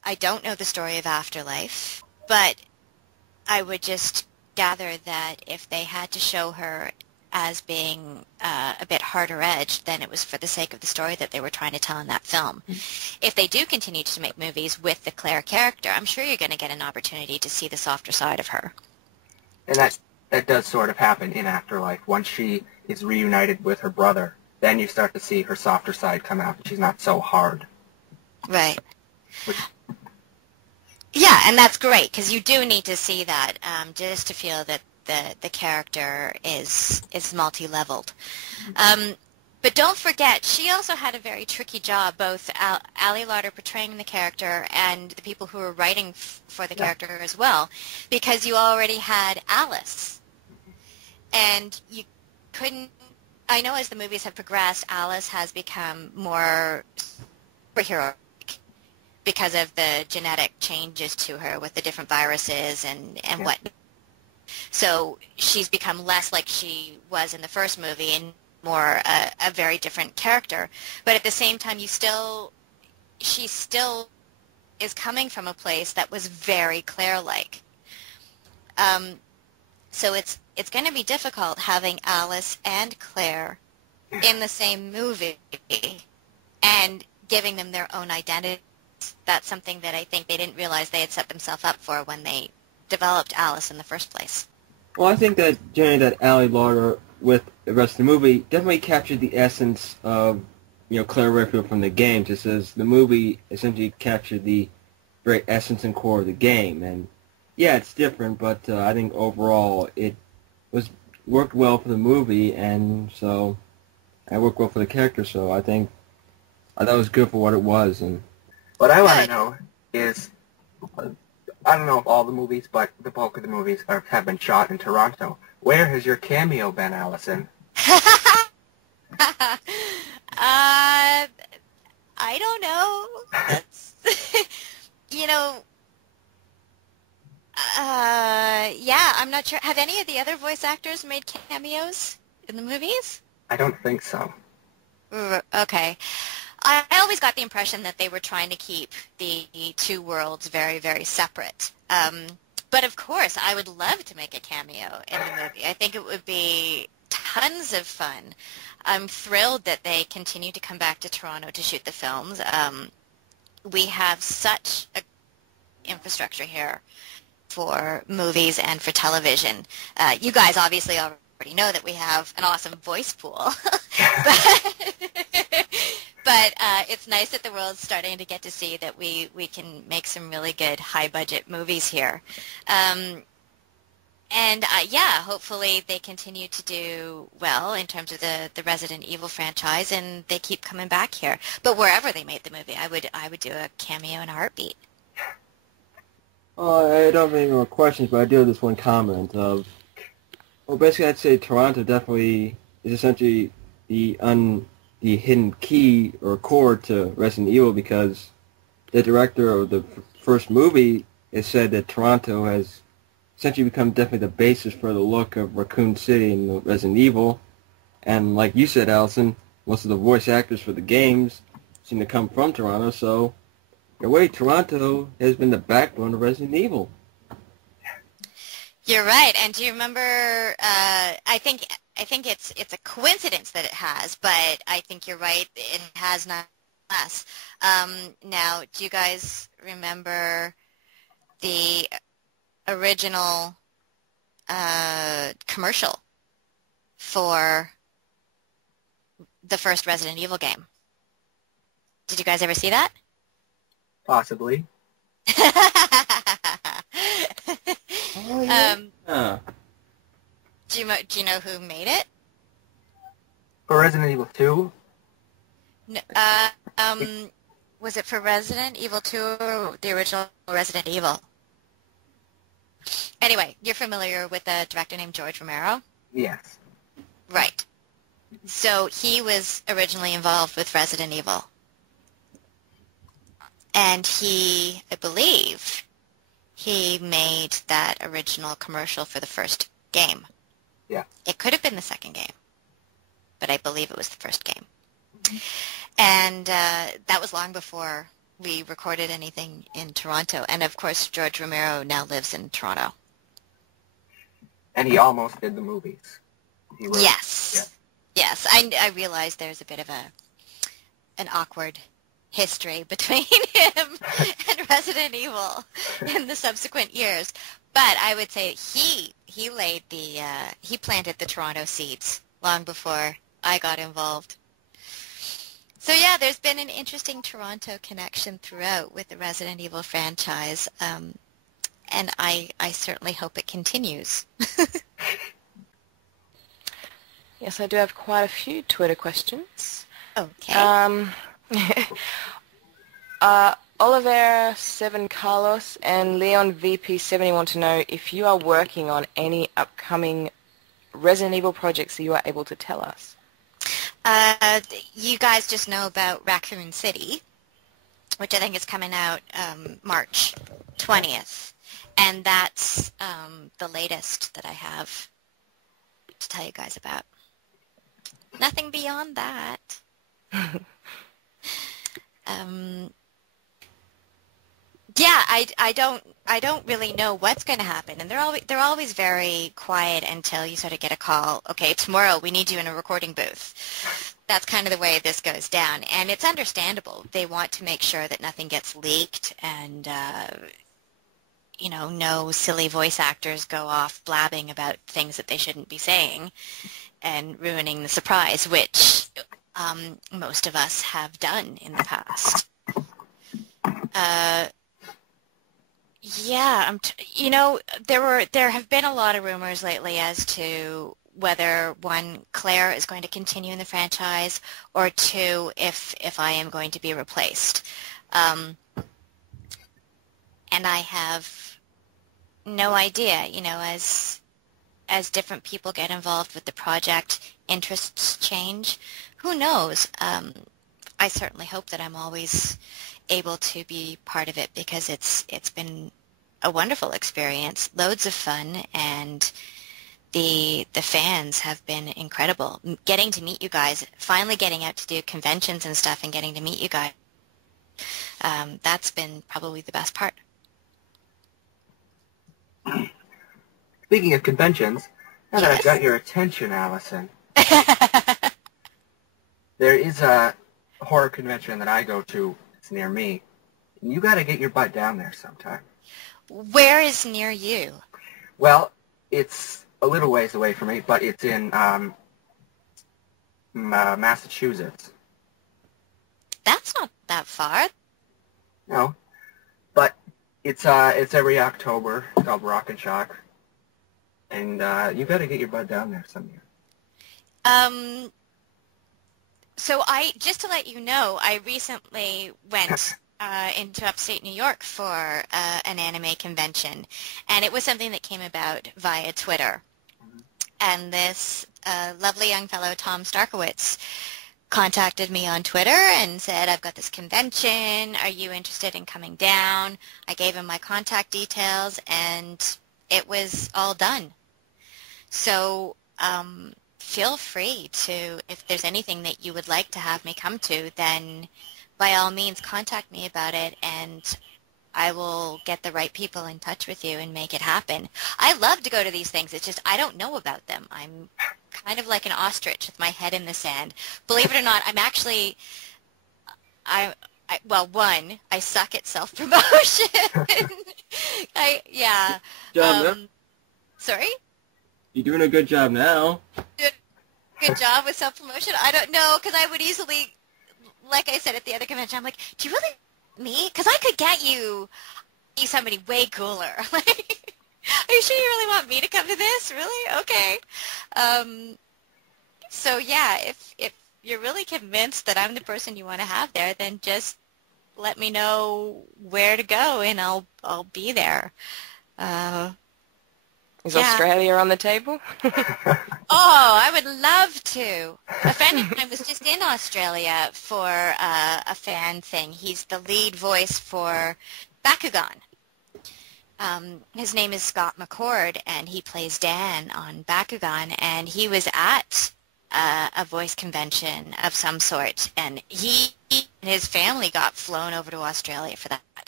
I don't know the story of Afterlife, but I would just gather that if they had to show her as being a bit harder edged, then it was for the sake of the story that they were trying to tell in that film. If they do continue to make movies with the Claire character, I'm sure you're going to get an opportunity to see the softer side of her. And that does sort of happen in Afterlife. Once she is reunited with her brother, then you start to see her softer side come out. She's not so hard. Right. Yeah, and that's great, because you do need to see that just to feel that the character is multi-leveled. But don't forget, she also had a very tricky job, both Ali Larter portraying the character and the people who were writing for the character as well, because you already had Alice. And you couldn't... I know as the movies have progressed, Alice has become more superhero because of the genetic changes to her with the different viruses and what. So she's become less like she was in the first movie and more a very different character. But at the same time, she still is coming from a place that was very Claire-like. So it's going to be difficult having Alice and Claire in the same movie and giving them their own identity. That's something that I think they didn't realize they had set themselves up for when they developed Alice in the first place. Well, I think that generally that Ali Larter with the rest of the movie definitely captured the essence of, Claire Redfield from the game, just as the movie essentially captured the very essence and core of the game. And yeah, it's different, but I think overall it worked well for the movie, and so it worked well for the character. So I thought it was good for what it was. And what I want to know is, I don't know if all the movies, but the bulk of the movies have been shot in Toronto. Where has your cameo been, Alyson? I don't know. That's, yeah, I'm not sure. Have any of the other voice actors made cameos in the movies? I don't think so. Okay. I always got the impression that they were trying to keep the two worlds very, very separate. But of course, I would love to make a cameo in the movie. I think it would be tons of fun. I'm thrilled that they continue to come back to Toronto to shoot the films. We have such a infrastructure here for movies and for television. You guys obviously already know that we have an awesome voice pool. But it's nice that the world's starting to get to see that we can make some really good high-budget movies here. Hopefully they continue to do well in terms of the Resident Evil franchise, and they keep coming back here. But wherever they made the movie, I would do a cameo in a heartbeat. I don't have any more questions, but I do have this one comment of, basically I'd say Toronto definitely is essentially the hidden key or core to Resident Evil, because the director of the first movie has said that Toronto has essentially become definitely the basis for the look of Raccoon City in Resident Evil. And like you said, Alyson, most of the voice actors for the games seem to come from Toronto, so in a way Toronto has been the backbone of Resident Evil. You're right, and do you remember, I think it's a coincidence that it has, but I think you're right, it has not less. Now, do you guys remember the original commercial for the first Resident Evil game? Did you guys ever see that? Possibly. Oh, yeah. Do you know who made it? For Resident Evil 2? No, was it for Resident Evil 2 or the original Resident Evil? Anyway, you're familiar with a director named George Romero? Yes. Right. So he was originally involved with Resident Evil. And I believe, he made that original commercial for the first game. Yeah. It could have been the second game, but I believe it was the first game. And that was long before we recorded anything in Toronto. And, of course, George Romero now lives in Toronto. And he almost did the movies. Yes. Yeah. Yes. I realize there's a bit of an awkward history between him and Resident Evil in the subsequent years. But I would say he laid he planted the Toronto seeds long before I got involved. So yeah, there's been an interesting Toronto connection throughout with the Resident Evil franchise, and I certainly hope it continues. Yes, I do have quite a few Twitter questions. Okay. Oliver 7 Carlos and Leon VP70 want to know if you are working on any upcoming Resident Evil projects that you are able to tell us. You guys just know about Raccoon City, which I think is coming out March 20th, and that's the latest that I have to tell you guys about. Nothing beyond that. Yeah, I don't really know what's going to happen, and they're always very quiet until you sort of get a call. Okay, tomorrow we need you in a recording booth. That's kind of the way this goes down, and it's understandable. They want to make sure that nothing gets leaked, and no silly voice actors go off blabbing about things that they shouldn't be saying, and ruining the surprise, which most of us have done in the past. Yeah, there have been a lot of rumors lately as to whether, one, Claire is going to continue in the franchise, or two, if I am going to be replaced. And I have no idea, as different people get involved with the project, interests change. Who knows? I certainly hope that I'm always able to be part of it, because it's been a wonderful experience, loads of fun, and the fans have been incredible. Getting to meet you guys, finally getting out to do conventions and stuff and getting to meet you guys, that's been probably the best part. Speaking of conventions, now that I've got your attention, Alyson, there is a horror convention that I go to. It's near me. You got to get your butt down there sometime. Where is near you? Well, it's a little ways away from me, but it's in Massachusetts. That's not that far. No, but it's every October. It's called Rock and Shock, and you got to get your butt down there some year. So just to let you know, I recently went into upstate New York for an anime convention, and it was something that came about via Twitter. And this lovely young fellow, Tom Starkowitz, contacted me on Twitter and said, I've got this convention, are you interested in coming down? I gave him my contact details, and it was all done. So feel free to, if there's anything that you would like to have me come to, then by all means contact me about it, and I will get the right people in touch with you and make it happen. I love to go to these things. It's just I don't know about them. I'm kind of like an ostrich with my head in the sand. Believe it or not, I'm actually, well, one, I suck at self-promotion. Job, sorry? You're doing a good job now. Good job with self-promotion? I don't know, because I would easily, like I said at the other convention, I'm like, do you really me? Because I could get you somebody way cooler. Like, are you sure you really want me to come to this? Really? Okay. So yeah, if you're really convinced that I'm the person you want to have there, then just let me know where to go, and I'll be there. Is Australia on the table? Oh, I would love to. A friend of mine was just in Australia for a fan thing. He's the lead voice for Bakugan. His name is Scott McCord, and he plays Dan on Bakugan, and he was at a voice convention of some sort, and he and his family got flown over to Australia for that.